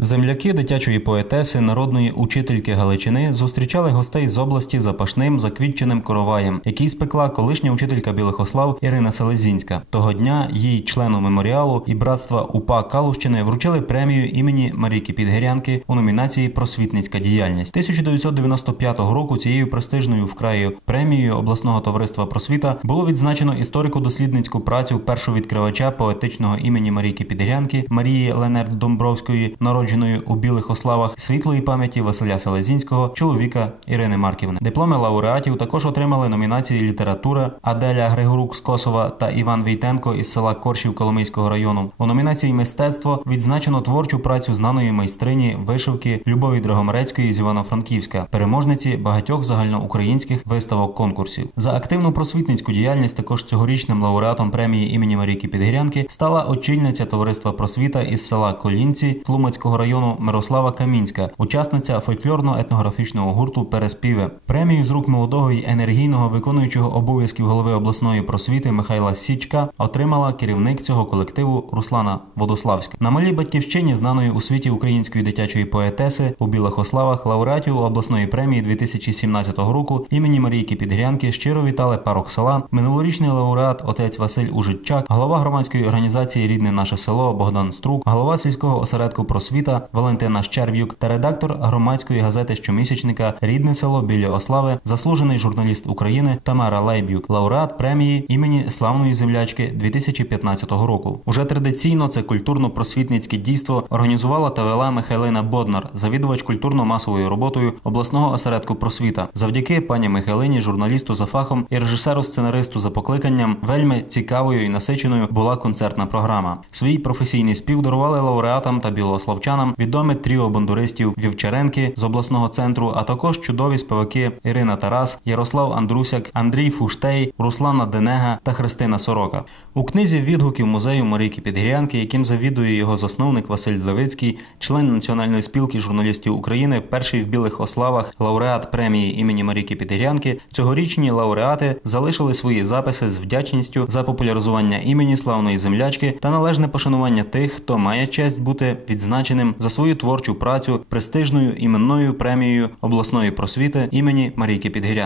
Земляки дитячої поетеси, народної учительки Галичини зустрічали гостей з області запашним заквітченим короваєм, який спекла колишня учителька Білихослав Ірина Селезінська. Того дня їй, члену меморіалу і братства УПА Калущини, вручили премію імені Марійки Підгирянки у номінації Просвітницька діяльність 1995 року. Цією престижною вкраю премією обласного товариства просвіта було відзначено історико-дослідницьку працю першовідкривача поетичного імені Марійки Підгирянки Марії Ленерд Домбровської народження народженої у білих ославах світлої пам'яті Василя Селезінського, чоловіка Ірини Марківни. Дипломи лауреатів також отримали номінації література Аделя Григорук з Косова та Іван Війтенко із села Коршів Коломийського району. У номінації мистецтво відзначено творчу працю знаної майстрині вишивки Любові Драгомерецької з Івано-Франківська, переможниці багатьох загальноукраїнських виставок конкурсів. За активну просвітницьку діяльність також цьогорічним лауреатом премії імені Марійки Підгірянки стала очільниця товариства просвіта із села Колінці Тлумацького району Мирослава Камінська, учасниця фольклорно-етнографічного гурту Переспіви. Премію з рук молодого і енергійного виконуючого обов'язків голови обласної просвіти Михайла Січка отримала керівник цього колективу Руслана Водославська. На малій батьківщині, знаної у світі української дитячої поетеси у Білих Ославах, лауреатів обласної премії 2017 року імені Марійки Підгрянки щиро вітали парок села, минулорічний лауреат отець Василь Ужитчак, голова громадської організації Рідне наше село Богдан Струк, голова сільського осередку просвіта міста Валентина Щерб'юк та редактор громадської газети щомісячника Рідне село біля Ослави, заслужений журналіст України Тамара Лейб'юк, лауреат премії імені славної землячки 2015 року. Уже традиційно це культурно-просвітницьке дійство організувала та вела Михайлина Боднар, завідувач культурно-масовою роботою обласного осередку просвіта. Завдяки пані Михайлині, журналісту за фахом і режисеру-сценаристу за покликанням, вельми цікавою і насиченою була концертна програма. Свій професійний спів дарували лауреатам та білославчанам харків'янам відоме тріо бандуристів Вівчаренки з обласного центру, а також чудові співаки Ірина Тарас, Ярослав Андрусяк, Андрій Фуштей, Руслана Денега та Христина Сорока. У книзі відгуків музею Марійки Підгірянки, яким завідує його засновник Василь Левицький, член Національної спілки журналістів України, перший в білих ославах, лауреат премії імені Марійки Підгірянки, цьогорічні лауреати залишили свої записи з вдячністю за популяризування імені славної землячки та належне пошанування тих, хто має честь бути відзначеним за свою творчу працю престижною іменною премією обласної просвіти імені Марійки Підгірянки.